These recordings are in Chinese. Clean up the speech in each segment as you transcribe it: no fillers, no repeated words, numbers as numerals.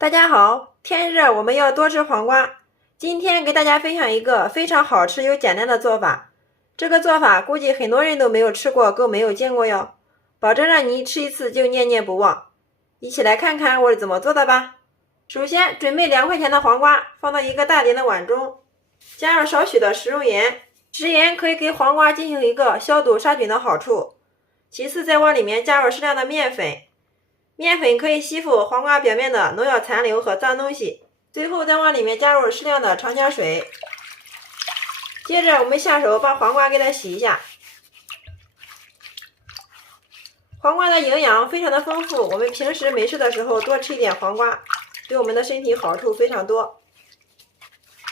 大家好，天热我们要多吃黄瓜。今天给大家分享一个非常好吃又简单的做法。这个做法估计很多人都没有吃过，更没有见过哟，保证让你吃一次就念念不忘。一起来看看我是怎么做的吧。首先准备2块钱的黄瓜，放到一个大点的碗中，加入少许的食用盐，食盐可以给黄瓜进行一个消毒杀菌的好处。其次再往里面加入适量的面粉，面粉可以吸附黄瓜表面的农药残留和脏东西。最后再往里面加入适量的长江水。接着我们下手把黄瓜给它洗一下。黄瓜的营养非常的丰富，我们平时没事的时候多吃一点黄瓜，对我们的身体好处非常多。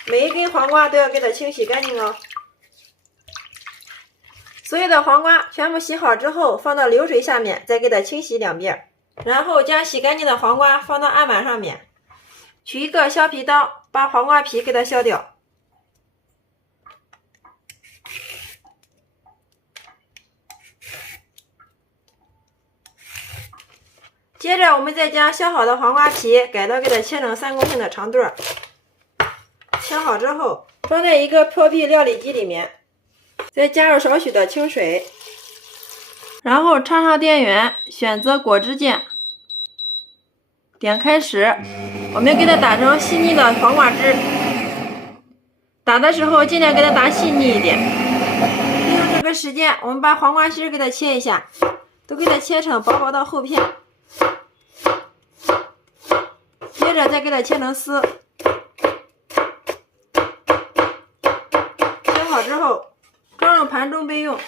每一根黄瓜都要给它清洗干净哦。所有的黄瓜全部洗好之后，放到流水下面，再给它清洗2遍。然后将洗干净的黄瓜放到案板上面，取一个削皮刀，把黄瓜皮给它削掉。接着我们再将削好的黄瓜皮改刀给它切成3公分的长段，切好之后装在一个破壁料理机里面，再加入少许的清水，然后插上电源，选择果汁键，点开始，我们给它打成细腻的黄瓜汁。打的时候尽量给它打细腻一点。利用这个时间，我们把黄瓜芯给它切一下，都给它切成薄薄的厚片。接着再给它切成丝。切好之后，装入盘中备用。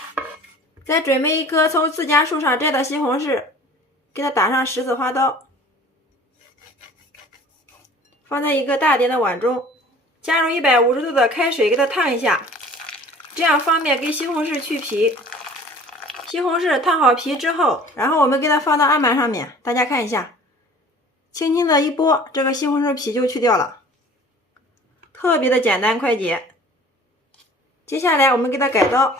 再准备一颗从自家树上摘的西红柿，给它打上10字花刀。放在一个大点的碗中，加入150度的开水给它烫一下，这样方便给西红柿去皮。西红柿烫好皮之后，然后我们给它放到案板上面，大家看一下，轻轻的一拨，这个西红柿皮就去掉了，特别的简单快捷。接下来我们给它改刀，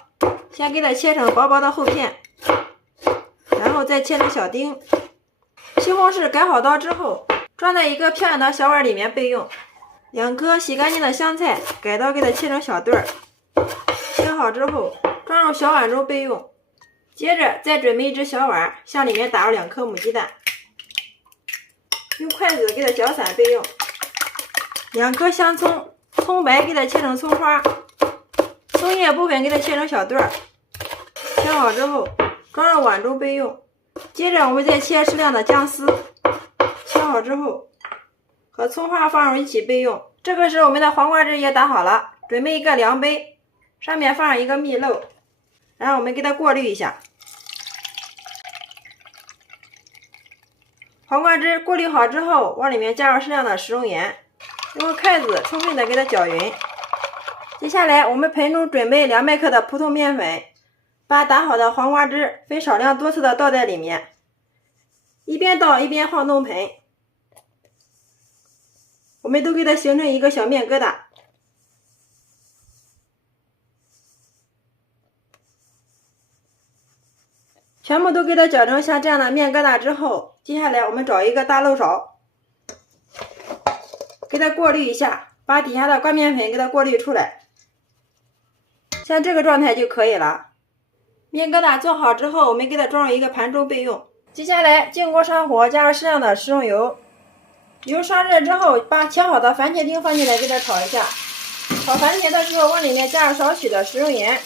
先给它切成薄薄的厚片，然后再切成小丁。西红柿改好刀之后，装在一个漂亮的小碗里面备用。2颗洗干净的香菜，改刀给它切成小段，切好之后装入小碗中备用。接着再准备一只小碗，向里面打入2颗母鸡蛋，用筷子给它搅散备用。2颗香葱，葱白给它切成葱花，葱叶部分给它切成小段，切好之后装入碗中备用。接着我们再切适量的姜丝，切好之后和葱花放入一起备用。这个时候我们的黄瓜汁也打好了，准备一个量杯，上面放上一个蜜漏，然后我们给它过滤一下。黄瓜汁过滤好之后，往里面加入适量的食用盐，用筷子充分的给它搅匀。接下来我们盆中准备200克的普通面粉，把打好的黄瓜汁分少量多次的倒在里面，一边倒一边晃动盆，我们都给它形成一个小面疙瘩。全部都给它搅成像这样的面疙瘩之后，接下来我们找一个大漏勺，给它过滤一下，把底下的挂面粉给它过滤出来，像这个状态就可以了。面疙瘩做好之后，我们给它装入一个盘中备用。接下来静锅上火，加入适量的食用油，油烧热之后，把切好的番茄丁放进来给它炒一下。炒番茄的时候往里面加入少许的食用盐，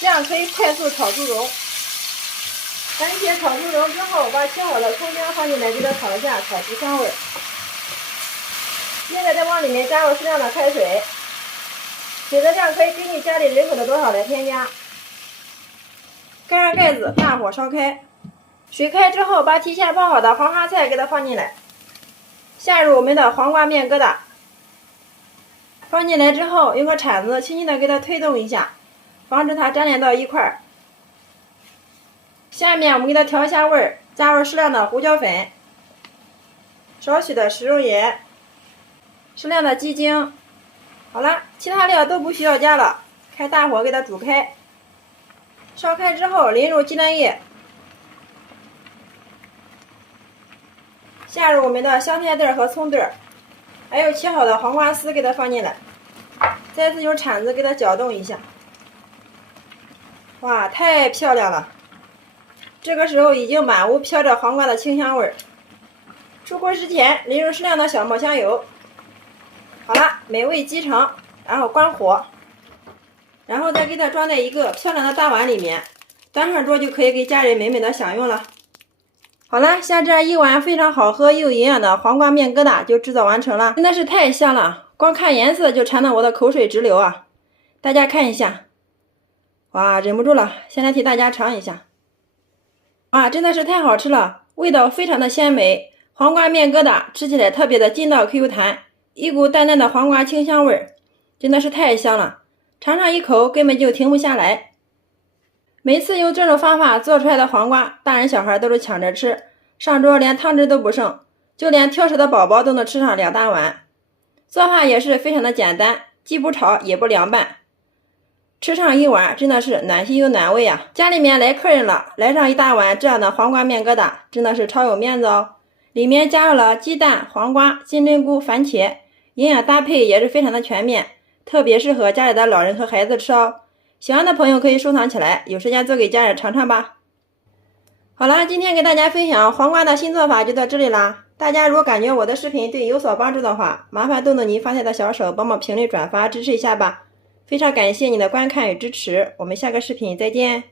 这样可以快速炒猪茸。番茄炒猪茸之后，把切好的葱姜放进来给它炒一下，炒出香味。接着再往里面加入适量的开水，水的量可以根据家里人口的多少来添加。盖上盖子，大火烧开。水开之后，把提前泡好的黄花菜给它放进来，下入我们的黄瓜面疙瘩。放进来之后，用个铲子轻轻的给它推动一下，防止它粘连到一块儿。下面我们给它调一下味儿，加入适量的胡椒粉，少许的食用盐，适量的鸡精。好了，其他料都不需要加了，开大火给它煮开。烧开之后淋入鸡蛋液，下入我们的香菜段和葱段，还有切好的黄瓜丝，给它放进来，再次用铲子给它搅动一下。哇，太漂亮了！这个时候已经满屋飘着黄瓜的清香味儿。出锅之前淋入适量的小磨香油。好了，美味鸡成，然后关火，然后再给它装在一个漂亮的大碗里面，端上桌就可以给家人美美的享用了。好了，像这样一碗非常好喝又营养的黄瓜面疙瘩就制作完成了，真的是太香了，光看颜色就馋得我的口水直流啊！大家看一下，哇，忍不住了，先来替大家尝一下。哇，真的是太好吃了，味道非常的鲜美，黄瓜面疙瘩吃起来特别的筋道 Q 弹，一股淡淡的黄瓜清香味儿，真的是太香了，尝上一口根本就停不下来。每次用这种方法做出来的黄瓜，大人小孩都是抢着吃，上桌连汤汁都不剩，就连挑食的宝宝都能吃上2大碗。做法也是非常的简单，既不炒也不凉拌，吃上一碗真的是暖心又暖胃啊！家里面来客人了，来上1大碗这样的黄瓜面疙瘩，真的是超有面子哦。里面加入了鸡蛋、黄瓜、金针菇、番茄，营养搭配也是非常的全面，特别适合家里的老人和孩子吃哦。喜欢的朋友可以收藏起来，有时间做给家人尝尝吧。好了，今天给大家分享黄瓜的新做法就到这里啦。大家如果感觉我的视频对你有所帮助的话，麻烦动动您发财的小手，帮忙评论转发支持一下吧。非常感谢你的观看与支持，我们下个视频再见。